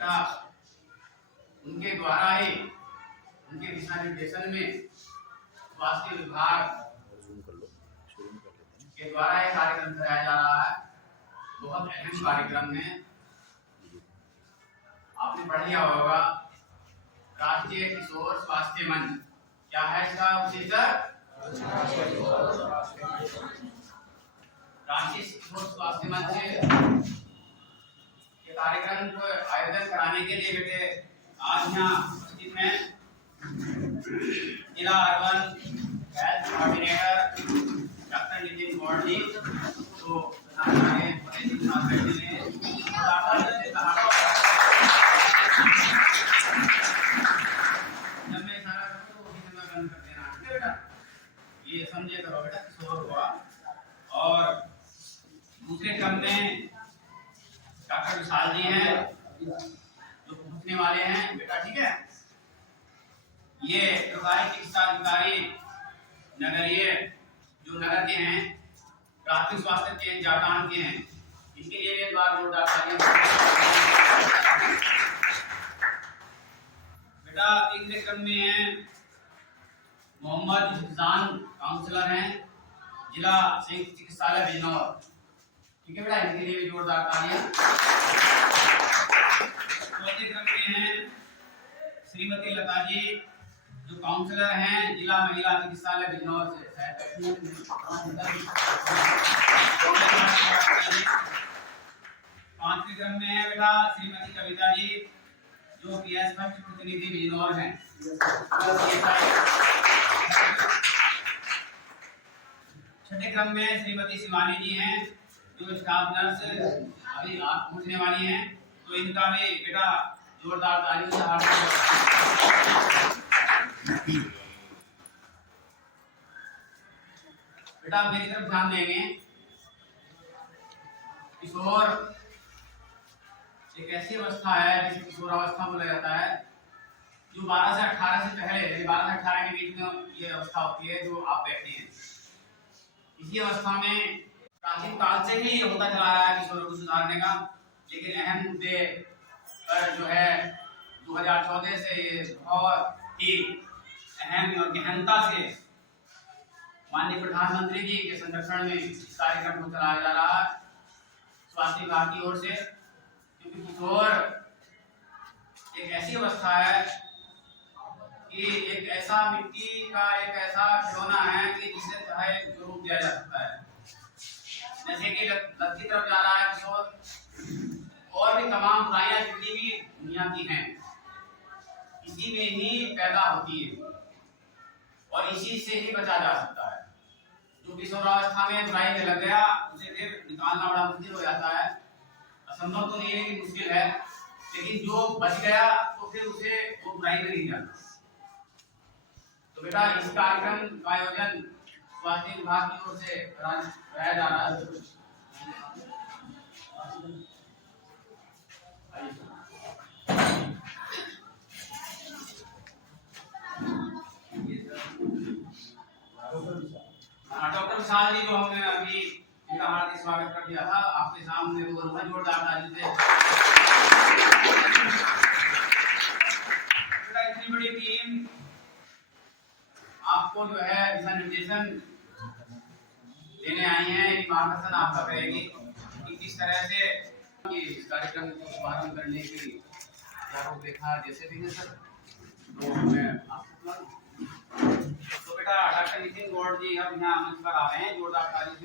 बेटा उनके द्वारा ही उनके दिशा निर्देशन में स्वास्थ्य विभाग के द्वारा यह कार्यक्रम कराया जा रहा है। बहुत अहम कार्यक्रम है। आपने पढ़ लिया होगा राष्ट्रीय किशोर स्वास्थ्य मंच। क्या है इसका शीर्षक? राष्ट्रीय किशोर स्वास्थ्य मंच के कार्यक्रम को आयोजन कराने के लिए बेटे आज यहाँ उपस्थित हैं जिला urban health coordinator doctor Nitin Gaur ji. तो ये समझे करो बेटा किशोर हुआ। और दूसरे क्रम में डॉक्टर विशाल जी हैं जो पूछने वाले हैं बेटा, ठीक है। ये प्रभारी चिकित्सा अधिकारी नगरीय जो नगर के हैं, प्राथमिक स्वास्थ्य केंद्र जाटान के हैं, इनके लिए एक बार जोरदार तालियां। बेटा तीसरे क्रम में है मोहम्मद हिफान, काउंसलर हैं जिला संयुक्त चिकित्सालय बिजनौर, ठीक है बेटा, इनके लिए भी जोरदार तालियां। चौथे क्रम में हैं श्रीमती लता जी जो काउंसलर हैं जिला महिला चिकित्सालय बिजनौर से। पांचवें क्रम में है बेटा श्रीमती कविता जी जो पीएस फर्स्ट प्रतिनिधि बिजनौर हैं। छठे क्रम में श्रीमती शिवानी जी हैं जो स्टाफ नर्स अभी आप पूछने वाली हैं, तो इनका भी बेटा जोरदार तालियों से हार्दिक बेटा मेरी तरफ ध्यान देंगे। किशोर एक ऐसी अवस्था है जिसे किशोरावस्था बोला जाता है, जो 12 से 18 से पहले 12 से 18 के बीच में ये अवस्था होती है जो आप बैठे हैं। इसी अवस्था में प्राचीन काल से ही होता चला रहा है किशोरों को सुधारने का, लेकिन अहम मुद्दे पर जो है 2014 से ये बहुत ही अहम और गहनता से माननीय प्रधानमंत्री जी के संरक्षण में इस कार्यक्रम को चलाया जा रहा है स्वास्थ्य विभाग की ओर से। क्योंकि किशोर एक ऐसी अवस्था है कि एक ऐसा मिट्टी का एक ऐसा खिलौना है कि जिसे चाहे रूप दिया जा सकता है। जैसे कि लत की तरफ जा रहा है किशोर, और भी तमाम बुराइयां जितनी भी दुनिया की हैं इसी में ही पैदा होती है और इसी से ही बचा जा सकता है। जो किशोरावस्था में बुराई में लग गया उसे फिर निकालना बड़ा मुश्किल हो जाता है। असंभव तो नहीं है कि मुश्किल है, लेकिन जो बच गया तो फिर उसे वो बुराई में नहीं जाता। तो बेटा इस कार्यक्रम का आयोजन स्वास्थ्य विभाग की ओर से कराया जा रहा है। डॉक्टर विशाल जी जो हमने अभी इनका हार्दिक स्वागत कर दिया था, आपके सामने वो जोरदार ताली से। बेटा इतनी बड़ी टीम आपको जो है दिशा निर्देशन देने आई है, मार्गदर्शन आपका करेगी कि किस तरह से इस कार्यक्रम को शुभारंभ करने की क्या रूपरेखा जैसे भी है सर। तो मैं आपको तो बेटा डॉक्टर नितिन गौड़ जी अब यहाँ मंच पर आ रहे हैं, जोरदार ताली से।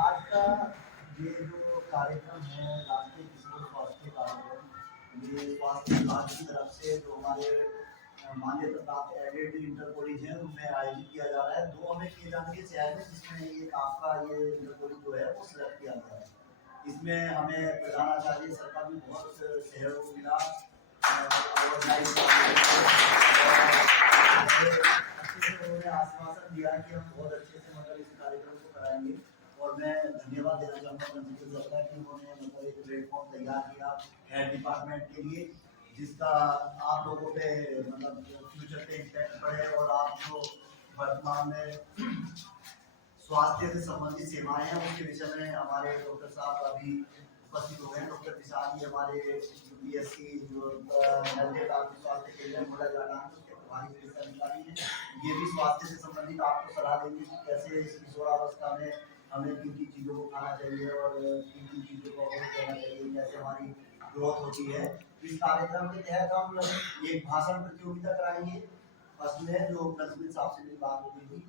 आज का ये जो कार्यक्रम है राष्ट्रीय किशोर स्वास्थ्य कार्यक्रम, ये स्वास्थ्य विभाग की तरफ से जो हमारे मान्यता प्राप्त एडेड इंटर कॉलेज है उनमें आयोजित किया जा रहा है। 2 हमें किए जाने के शहर में, जिसमें एक आपका ये इंटर कॉलेज जो है वो सिलेक्ट किया गया है। इसमें हमें प्रधानाचार्य सर का भी बहुत सहयोग मिला और उन्होंने आश्वासन दिया कि हम बहुत अच्छे से मतलब इस कार्यक्रम को कराएंगे। और मैं धन्यवाद देना चाहूँगा प्रिंसिपल सर का कि उन्होंने मतलब एक प्लेटफॉर्म तैयार किया हेल्थ डिपार्टमेंट के लिए, जिसका आप लोगों पे मतलब फ्यूचर पे इम्पैक्ट पड़े और आप जो वर्तमान में स्वास्थ्य से संबंधित सेवाएं हैं उसके विषय में हमारे डॉक्टर साहब अभी उपस्थित हो गए हैं। डॉक्टर विशाल जी हमारे यूपीएससी जो स्वास्थ्य केंद्र मोड़ा जाना है उसके प्रभारी चिकित्सा अधिकारी हैं। ये भी स्वास्थ्य से संबंधित आपको सलाह देंगे कि कैसे इस किशोरावस्था में हमें किन किन चीज़ों को खाना चाहिए और किन किन चीज़ों को अवॉइड करना चाहिए, कैसे हमारी ग्रोथ होती है। इस कार्यक्रम के तहत हम एक भाषण प्रतियोगिता कराएंगे फर्स्ट में, जो नजमीन साहब से मेरी बात हो गई थी,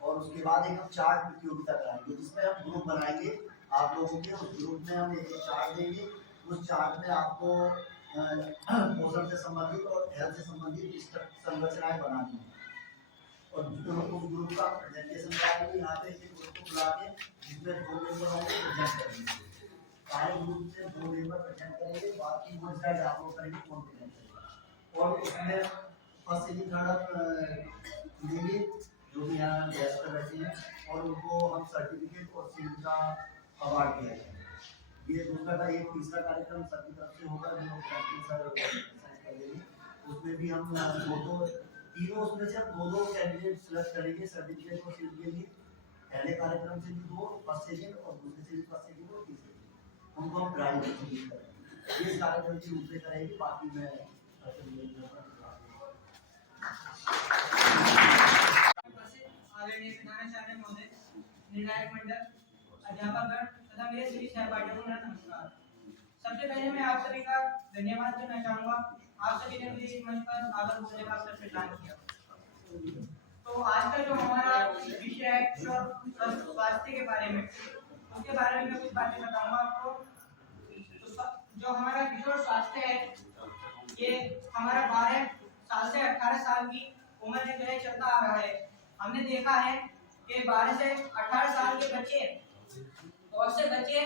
और उसके बाद एक हम चार्ट प्रतियोगिता कराएंगे जिसमें हम ग्रुप बनाएंगे आप लोगों के। उस ग्रुप में हम एक चार्ट देंगे, उस चार्ट में आपको पोषण से संबंधित और हेल्थ से संबंधित संरचनाएं बनानी है और उस ग्रुप का प्रेजेंटेशन कराएंगे। यहाँ पे एक ग्रुप को बुला के जिसमें 2 मेंबर होंगे प्रेजेंट करेंगे, सारे ग्रुप से 2 मेंबर प्रेजेंट करेंगे, बाकी वो डिसाइड आप लोग करेंगे कौन प्रेजेंट करेगा। और उसमें फर्स्ट सेकंड थर्ड देंगे जो भी यहाँ गेस्ट पर बैठे हैं, और उनको हम सर्टिफिकेट और शील्ड का अवार्ड दिया जाएगा। ये दूसरा का एक तीसरा कार्यक्रम सर की तरफ से होगा जो सर कर देंगे। उसमें भी हम तीनों उसमें से हम 2 कैंडिडेट सिलेक्ट करेंगे सर्टिफिकेट और शील्ड के लिए। पहले कार्यक्रम से भी 2 फर्स्ट सेकंड और दूसरे से भी फर्स्ट सेकंड और तीसरे, उनको हम प्राइज डिस्ट्रीब्यूट करेंगे। ये कार्यक्रम की रूपरेखा रहेगी। बाकी मैं आदरणीय प्रधानाचार्य महोदय, निर्णायक मंडल, अध्यापकगण तथा मेरे सभी सहपाठियों को मेरा नमस्कार। सबसे पहले मैं आप सभी का धन्यवाद करना चाहूंगा। आप सभी ने मुझे इस मंच पर आकर बोलने का अवसर प्रदान किया। तो आज का जो हमारा विषय है किशोर स्वास्थ्य के बारे में, उसके बारे में मैं कुछ बातें बताऊंगा आपको। तो जो हमारा किशोर स्वास्थ्य है, ये हमारा 12 साल से 18 साल की उम्र में जो है चलता आ रहा है। हमने देखा है कि 12 से 18 साल के बच्चे, बहुत से बच्चे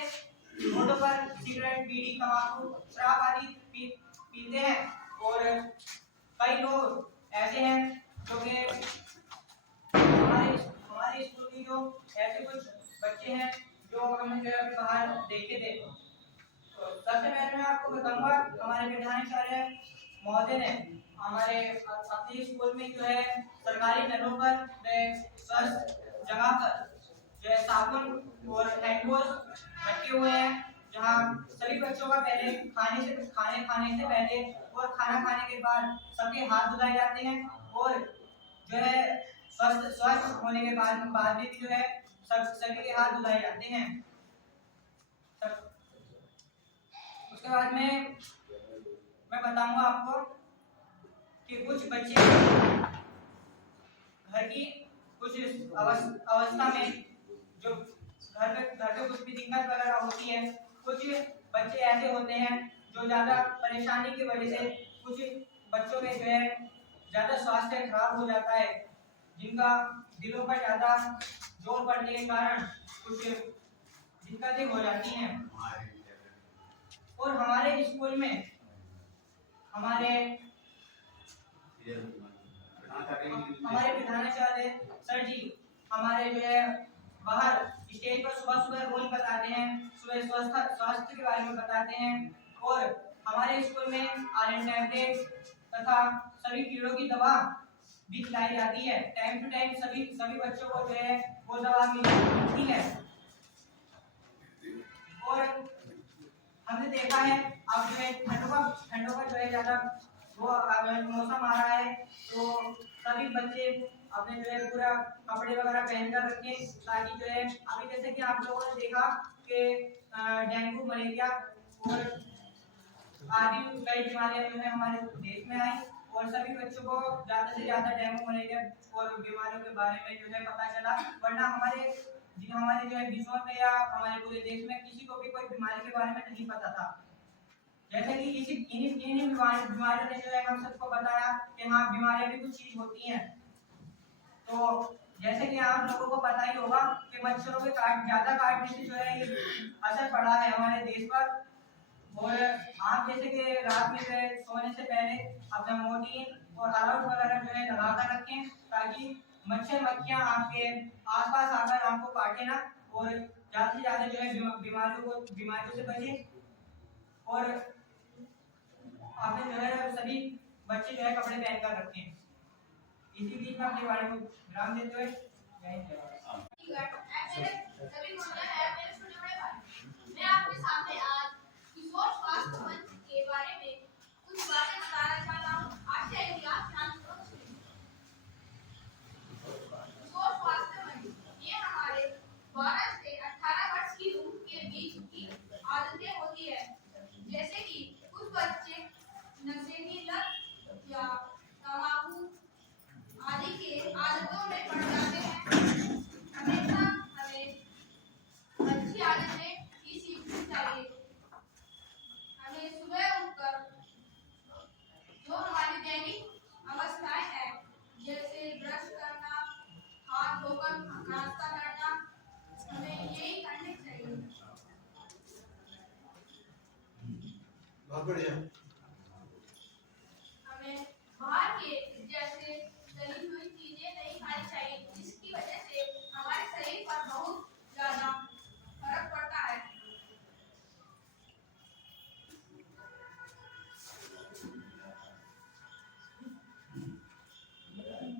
रोडों पर सिगरेट, बीड़ी, तंबाकू, शराब आदि पीते हैं। और कई लोग ऐसे हैं जो कि हमारे स्कूल की जो ऐसे कुछ बच्चे हैं जो हमने जो है बाहर देखे थे। तो सबसे पहले मैं आपको बताऊंगा, हमारे प्रधानाचार्य महोदय ने हमारे अपने स्कूल में जो है सरकारी नलों पर स्वस्थ जगह पर जो है साबुन और हैंड वॉश रखे हुए हैं, जहां सभी बच्चों का पहले खाने से पहले और खाना खाने के बाद सबके हाथ धुलाए जाते हैं। और जो है स्वस्थ होने के बाद में भी जो है सभी के हाथ धुलाए जाते हैं। उसके बाद में मैं बताऊंगा आपको कि कुछ बच्चे घर की कुछ अवस्था में जो घर पे कुछ भी दिक्कत वगैरह होती है, कुछ बच्चे ऐसे होते हैं जो ज्यादा परेशानी की वजह से कुछ बच्चों में जो है ज्यादा स्वास्थ्य खराब हो जाता है, जिनका दिलों पर ज्यादा जोर पड़ने के कारण कुछ दिक्कतें हो जाती हैं। और हमारे स्कूल में हमारे प्रधानाचार्य सर जी हमारे जो है बाहर स्टेज पर सुबह रोज बताते हैं, सुबह स्वास्थ्य के बारे में बताते हैं। और हमारे स्कूल में आयरन टैबलेट तथा सभी कीड़ों की दवा भी खिलाई जाती है। टाइम टू टाइम सभी बच्चों को जो है वो दवा मिलती है। और हमने देखा है अब जो है ठंडों का जो है ज्यादा वो मौसम आ रहा है, तो सभी बच्चे अपने जो है पूरा कपड़े वगैरह पहन कर रखें, ताकि जो है अभी जैसे कि आप लोगों ने देखा कि डेंगू, मलेरिया और आदि कई बीमारियां जो है हमारे देश में आई, और सभी बच्चों को ज्यादा से ज्यादा डेंगू, मलेरिया और बीमारियों के बारे में जो है पता चला। वरना हमारे जो है विश्व में या हमारे पूरे देश में किसी को भी कोई बीमारी के बारे में नहीं पता था। जैसे कि इन्हीं बीमारियों ने जो है हम सबको बताया कि हाँ, बीमारियां भी कुछ चीज होती हैं। तो जैसे कि आप लोगों को पता ही होगा कि मच्छरों के ज्यादा काटने से जो है ये असर पड़ा है हमारे देश पर। और आप जैसे कि रात में जो है सोने से पहले अपना मोर्टीन और अलाउट वगैरह जो है लगाकर रखें, ताकि मच्छर मक्खियां आपके आसपास आकर आपको काटे ना, और ज्यादा से ज्यादा जो है बीमारियों से बचें। और आपने जो है सभी बच्चे जो है कपड़े पहनकर रखें। इसी बीच में अपने बारे में विराम देते हुए सभी गुणगान है मेरे छोटे बड़े भाई। मैं आपके सामने आज किशोर स्वास्थ्य मंच के बारे में कुछ बातें बताना चाहता हूँ। आज से इतिहास ध्यानपूर्वक सुनिए। किशोर स्वास्थ्य मंच ये हमारे 12 से 18 वर्ष की उम्र के बीच की आदतें होती है, जैसे कि कुछ बच्चे नशे की लत या तंबाकू आदि के आदतों में पड़ जाते हैं। हमेशा हमें अच्छी आदतें ही सीखनी चाहिए। हमें सुबह उठकर जो हमारी दैनिक अवस्थाएं हैं, जैसे ब्रश करना, हाथ धोकर नाश्ता करना, हमें यही करने चाहिए। बहुत बढ़िया। हमें बाहर के जैसे तली हुई चीजें नहीं खानी चाहिए, जिसकी वजह से हमारे शरीर पर बहुत ज्यादा फर्क पड़ता है।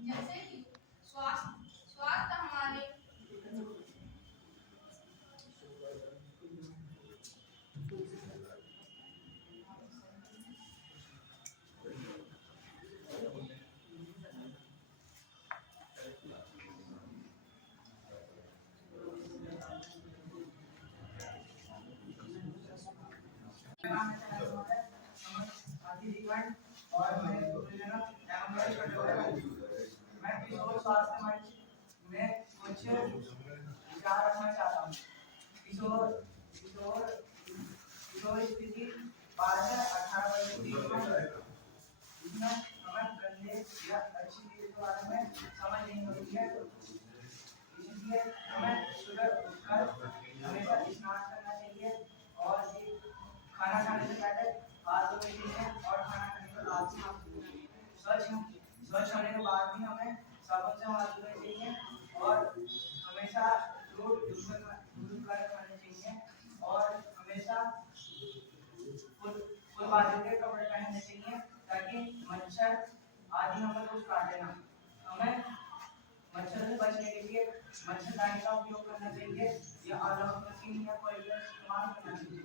जैसे कि स्वास्थ्य हमारे और मैं किशोर स्वास्थ्य मंच में कुछ विचार रखना चाहता हूँ। किशोर किशोर किशोर स्थिति 12 से 18 वर्ष की उम्र है। इसमें हमें गंदे या अच्छी चीजों के बारे में समझ नहीं होती है, इसलिए हमें सुबह उठकर हमेशा स्नान करना चाहिए और खाना खाने से पहले हाथ धोने चाहिए और खाना खाने के बाद स्वच्छ होने के बाद भी हमें साबुन से हाथ धोने चाहिए और हमेशा दूध कर खाने चाहिए और हमेशा फुल बाजू के कपड़े पहनने चाहिए ताकि मच्छर आदि हमें कुछ काटे ना। हमें मच्छर से बचने के लिए मच्छरदानी का उपयोग करना चाहिए या अलग मशीन या कोई भी इस्तेमाल करना चाहिए।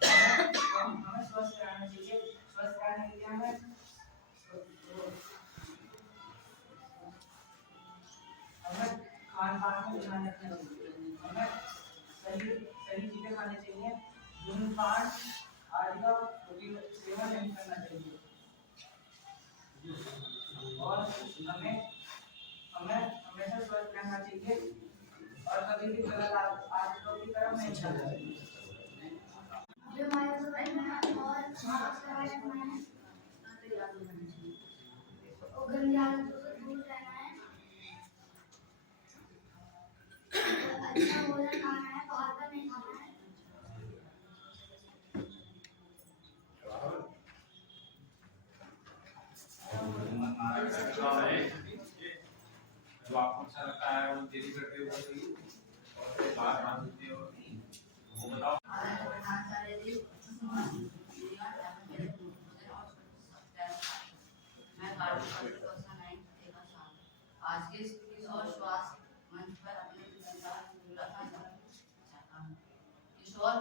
हमें स्वस्थ रहना चाहिए। स्वस्थ रहने के लिए हमें खान पान में ध्यान रखना चाहिए। हमें सही चीजें खानी चाहिए। धूम्रपान आदि का सेवन नहीं करना चाहिए और हमें हमेशा स्वस्थ रहना चाहिए और कभी भी गलत आदतों की तरफ नहीं जाना चाहिए। जो हमारे रखना है और स्वास्थ्य रखना है और गंदी आदतों से दूर रहना है। अच्छा भोजन खाना है, बाहर का नहीं खाना है। जो आपको अच्छा लगता है वो डेली करते हो और फिर बाहर मांगते हो वो बताओ। आज के किशोर स्वास्थ्य मंच पर अपने विचार चाहता हूँ। किशोर